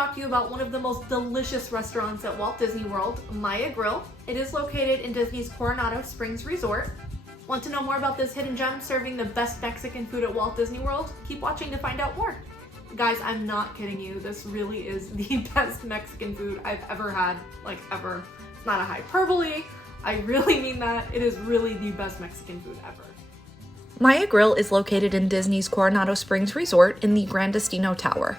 talk to you about one of the most delicious restaurants at Walt Disney World, Maya Grill. It is located in Disney's Coronado Springs Resort. Want to know more about this hidden gem serving the best Mexican food at Walt Disney World? Keep watching to find out more. Guys, I'm not kidding you. This really is the best Mexican food I've ever had, like ever. It's not a hyperbole. I really mean that. It is really the best Mexican food ever. Maya Grill is located in Disney's Coronado Springs Resort in the Gran Destino Tower.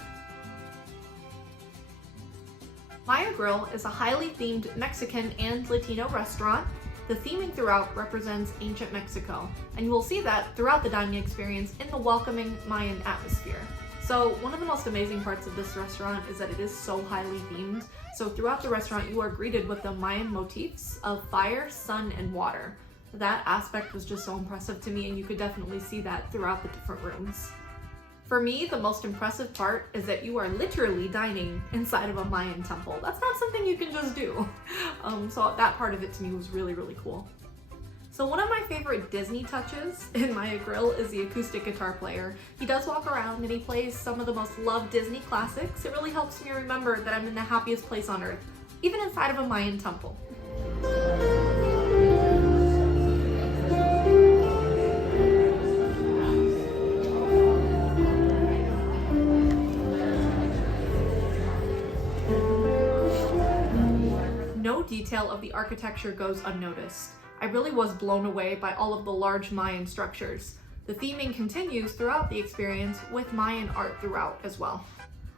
Maya Grill is a highly themed Mexican and Latino restaurant. The theming throughout represents ancient Mexico, and you will see that throughout the dining experience in the welcoming Mayan atmosphere. So one of the most amazing parts of this restaurant is that it is so highly themed. So throughout the restaurant, you are greeted with the Mayan motifs of fire, sun, and water. That aspect was just so impressive to me, and you could definitely see that throughout the different rooms. For me, the most impressive part is that you are literally dining inside of a Mayan temple. That's not something you can just do. So that part of it to me was really, really cool. So one of my favorite Disney touches in Maya Grill is the acoustic guitar player. He does walk around and he plays some of the most loved Disney classics. It really helps me remember that I'm in the happiest place on earth, even inside of a Mayan temple. No detail of the architecture goes unnoticed. I really was blown away by all of the large Mayan structures. The theming continues throughout the experience with Mayan art throughout as well.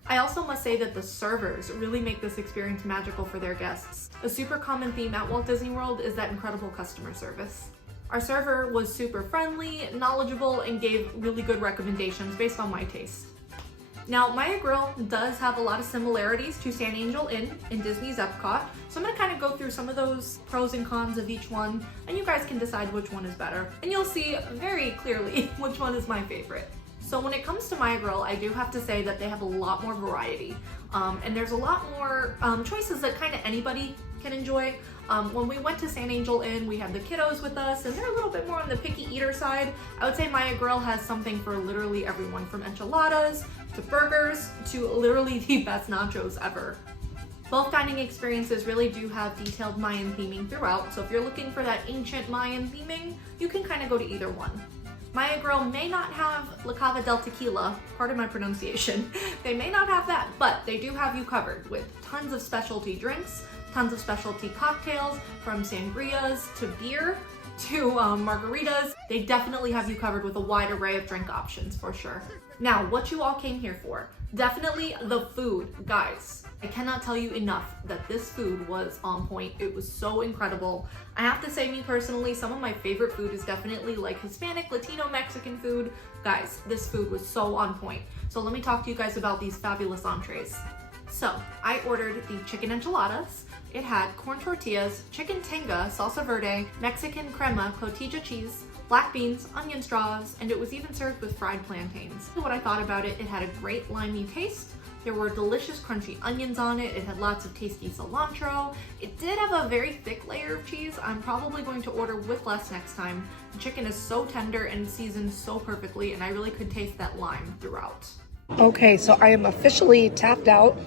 I also must say that the servers really make this experience magical for their guests. A super common theme at Walt Disney World is that incredible customer service. Our server was super friendly, knowledgeable, and gave really good recommendations based on my taste. Now, Maya Grill does have a lot of similarities to San Angel Inn in Disney's Epcot, so I'm going to kind of go through some of those pros and cons of each one, and you guys can decide which one is better. And you'll see very clearly which one is my favorite. So when it comes to Maya Grill, I do have to say that they have a lot more variety, and there's a lot more choices that kind of anybody can enjoy. When we went to San Angel Inn, we had the kiddos with us, and they're a little bit more on the picky eater side. I would say Maya Grill has something for literally everyone, from enchiladas to burgers to literally the best nachos ever. Both dining experiences really do have detailed Mayan theming throughout, so if you're looking for that ancient Mayan theming, you can kind of go to either one. Maya Grill may not have La Cava del Tequila, pardon my pronunciation, they may not have that, but they do have you covered with tons of specialty drinks, tons of specialty cocktails, from sangrias to beer to margaritas. They definitely have you covered with a wide array of drink options for sure. Now, what you all came here for, definitely the food. Guys, I cannot tell you enough that this food was on point. It was so incredible. I have to say, me personally, some of my favorite food is definitely like Hispanic, Latino, Mexican food. Guys, this food was so on point. So let me talk to you guys about these fabulous entrees. So I ordered the chicken enchiladas. It had corn tortillas, chicken tinga, salsa verde, Mexican crema, cotija cheese, black beans, onion straws, and it was even served with fried plantains. What I thought about it, it had a great limey taste. There were delicious crunchy onions on it. It had lots of tasty cilantro. It did have a very thick layer of cheese. I'm probably going to order with less next time. The chicken is so tender and seasoned so perfectly, and I really could taste that lime throughout. Okay, so I am officially tapped out.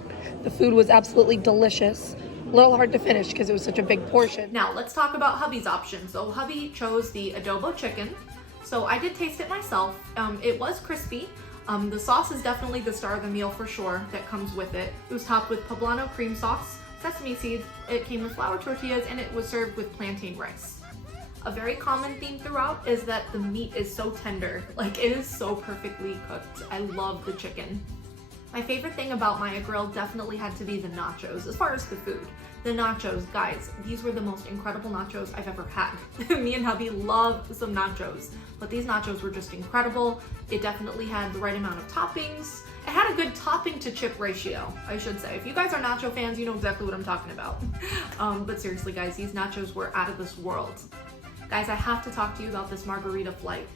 The food was absolutely delicious. A little hard to finish because it was such a big portion. Now let's talk about hubby's option. So hubby chose the Adobo Chicken. So I did taste it myself. It was crispy. The sauce is definitely the star of the meal for sure that comes with it. It was topped with poblano cream sauce, sesame seeds, it came with flour tortillas, and it was served with plantain rice. A very common theme throughout is that the meat is so tender. Like, it is so perfectly cooked. I love the chicken. My favorite thing about Maya Grill definitely had to be the nachos, as far as the food. The nachos, guys, these were the most incredible nachos I've ever had. Me and hubby love some nachos, but these nachos were just incredible. It definitely had the right amount of toppings. It had a good topping to chip ratio, I should say. If you guys are nacho fans, you know exactly what I'm talking about. But seriously, guys, these nachos were out of this world. Guys, I have to talk to you about this Margarita Flight.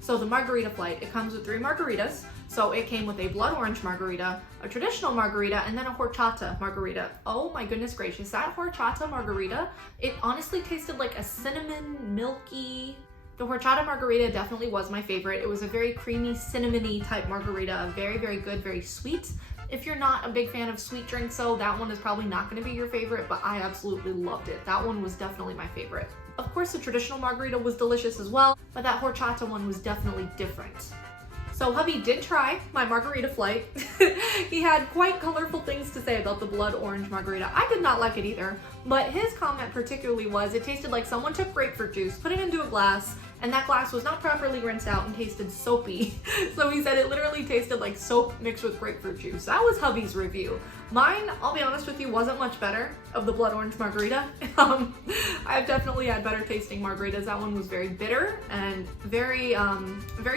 So the Margarita Flight, it comes with 3 margaritas. So it came with a blood orange margarita, a traditional margarita, and then a horchata margarita. Oh my goodness gracious, that horchata margarita, it honestly tasted like a cinnamon, milky... The horchata margarita definitely was my favorite. It was a very creamy, cinnamony type margarita, very, very good, very sweet. If you're not a big fan of sweet drinks, so that one is probably not going to be your favorite, but I absolutely loved it. That one was definitely my favorite. Of course, the traditional margarita was delicious as well, but that horchata one was definitely different. So hubby did try my Margarita Flight. He had quite colorful things to say about the blood orange margarita. I did not like it either, but his comment particularly was it tasted like someone took grapefruit juice, put it into a glass, and that glass was not properly rinsed out and tasted soapy. So he said it literally tasted like soap mixed with grapefruit juice. That was hubby's review. Mine, I'll be honest with you, wasn't much better of the blood orange margarita. I've definitely had better tasting margaritas. That one was very bitter and very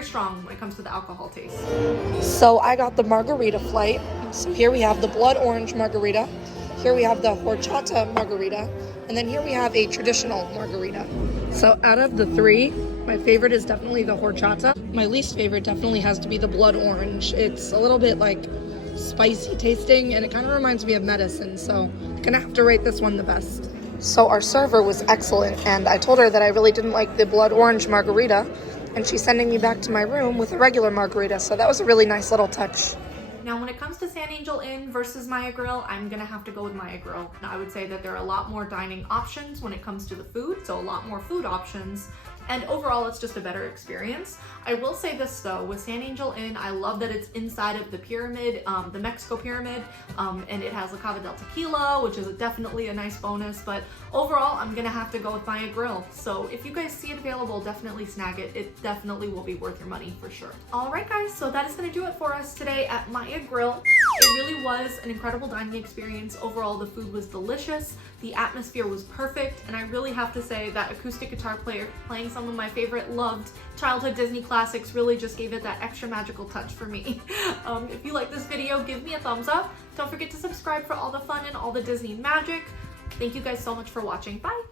strong when it comes to the alcohol taste. So I got the Margarita Flight. So here we have the blood orange margarita. Here we have the horchata margarita. And then here we have a traditional margarita. So out of the three, my favorite is definitely the horchata. My least favorite definitely has to be the blood orange. It's a little bit like spicy tasting and it kind of reminds me of medicine. So I'm gonna have to rate this one the best. So our server was excellent and I told her that I really didn't like the blood orange margarita and she's sending me back to my room with a regular margarita. So that was a really nice little touch. Now, when it comes to San Angel Inn versus Maya Grill, I'm gonna have to go with Maya Grill. Now, I would say that there are a lot more dining options when it comes to the food, so a lot more food options. And overall, it's just a better experience. I will say this though, with San Angel Inn, I love that it's inside of the pyramid, the Mexico pyramid, and it has La Cava del Tequila, which is definitely a nice bonus, but overall, I'm gonna have to go with Maya Grill. So if you guys see it available, definitely snag it. It definitely will be worth your money for sure. All right, guys, so that is gonna do it for us today at Maya Grill. It really was an incredible dining experience. Overall, the food was delicious, the atmosphere was perfect, and I really have to say that acoustic guitar player playing some of my favorite loved childhood Disney classics really just gave it that extra magical touch for me. If you like this video, give me a thumbs up. Don't forget to subscribe for all the fun and all the Disney magic. Thank you guys so much for watching. Bye!